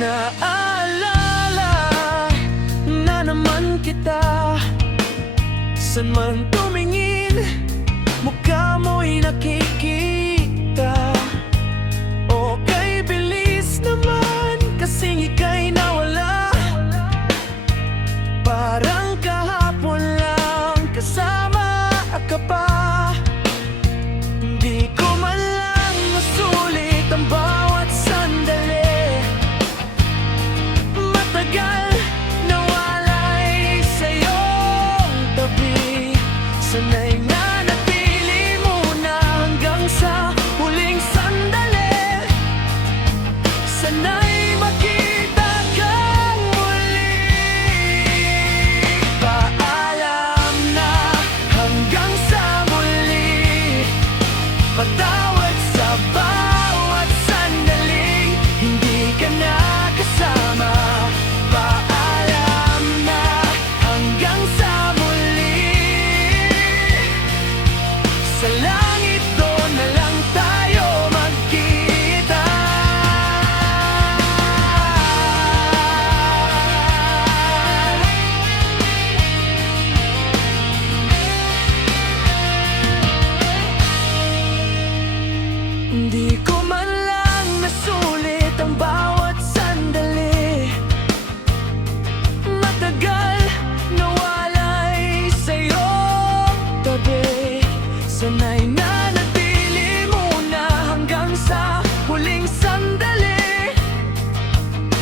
Naalala na naman kita. San man tumingin, mukha mo'y nakikita. Okay, bilis naman, kasing ika'y nawala. Parang kahapon lang, kasama ka pa. Di ko man lang masulit ang bawat sandali. Matagal nawalay sa'yong tabi. Sanay na napili mo na hanggang sa huling sandali. Sanay makita kang muli. Paalam na hanggang sa muli. Patawad sa bawat sandaling hindi ka na kasama. Paalam na hanggang sa muli. Sa langit doon na lang tayo magkita. Hindi ko man lang nasulit ang bawat sandali. Matagal nawalay sa'yong tabi. Sanay na natili mo na hanggang sa huling sandali.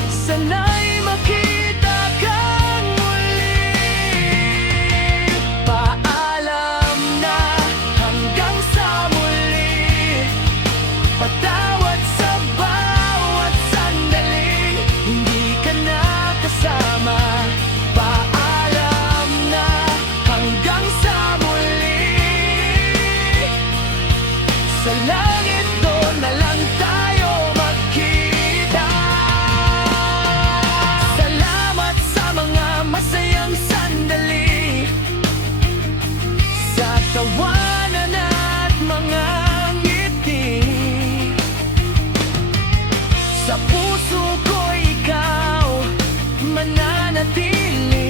Sanay makita kang muli. Paalam na hanggang sa muli. Patawad sa bawat sandaling hindi ka na kasama. Paalam na hanggang sa muli. Sa langit doon na lang tayo magkita. Salamat sa mga masayang sandali, sa tawanan at mga ngiti. Sa puso ko ikaw mananatili.